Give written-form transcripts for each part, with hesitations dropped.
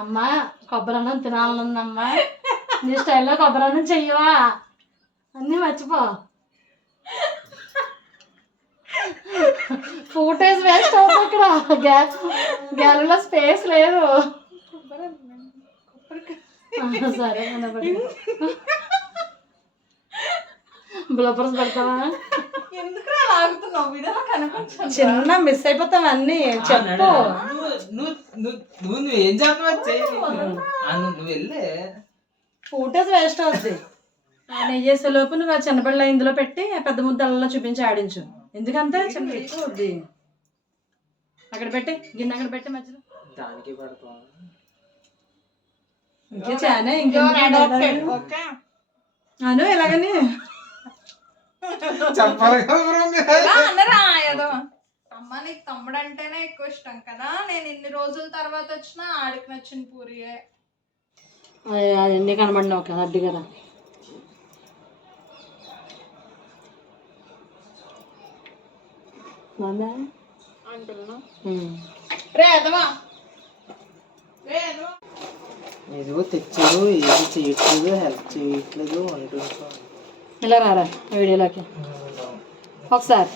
అమ్మ కొబ్బరన్నం తినాలనుందమ్మా, నీ స్టైల్లో కొబ్బరన్నం చెయ్యవా? అన్నీ మర్చిపో. ఫుటేజ్ వేస్ట్ అవుతుంది ఇక్కడ, గ్యాలరీలో స్పేస్ లేదు. సరే బ్లఫర్స్ పెడతావా? చిన్న మిస్ అయిపోతాం అన్ని. చెప్పు నువ్వు ఏం వెళ్ళే ఫోటోస్ వేస్ట్ అవుద్ది. నెయ్యి వేసే లోపు నువ్వు ఆ చిన్నపిల్ల ఇందులో పెట్టి పెద్ద ముద్దలలో చూపించి ఆడించు. ఎందుకంటే చిన్న ఎక్కువ వద్ది. అక్కడ పెట్టి గిన్నె అక్కడ పెట్టి మధ్యలో దానికి పడతాం. ఇంకే చానే అను ఇలాగని అమ్మ నీకు తమ్ముడు అంటేనే ఎక్కువ ఇష్టం కదా. నేను ఇన్ని రోజుల తర్వాత వచ్చినా ఆడికి నచ్చిన పూరియే. అన్నీ కనబడినావు కదా అడ్డి కదా. ఏదో తెచ్చారు, ఏది చేయట్లేదు, హెల్ప్ చేయట్లేదు అంటుంటా. ఇలా రారా వీడియోలోకి ఒకసారి.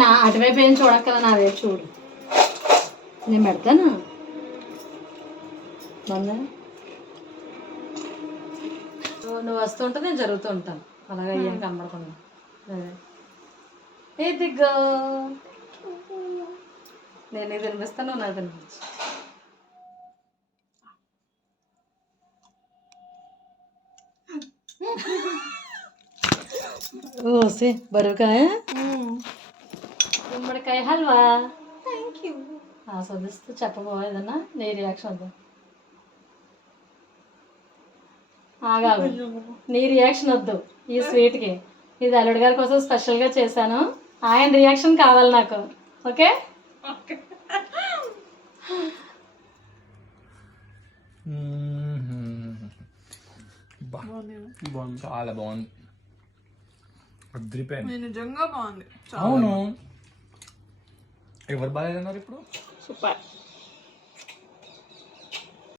నా అటువైపు ఏం చూడక్కల, నా వైపు చూడు. నేను పెడతాను. నువ్వు వస్తుంటే నేను జరుగుతూ ఉంటాను. అలాగే ఏం కనబడకుండా. ఇదిగో నేను ఇది తినిపిస్తాను, నువ్వు నాకు తినిపించు. ఓసి బరువుకాయ గుమ్మడికాయ హల్వా. Thank you. ఆస్వాదిస్తూ చెప్పబో ఏదన్నా. నీ రియాక్షన్ వద్దు. ఆగాలి, నీ రియాక్షన్ వద్దు ఈ స్వీట్కి. ఇది అల్లుడు గారి కోసం స్పెషల్గా చేశాను. ఆయన రియాక్షన్ కావాలి నాకు. ఓకే చాలా బాగుంది. నిజంగా బాగుంది. అవును, ఎవరు బాగాలేదన్నారు ఇప్పుడు? సూపర్.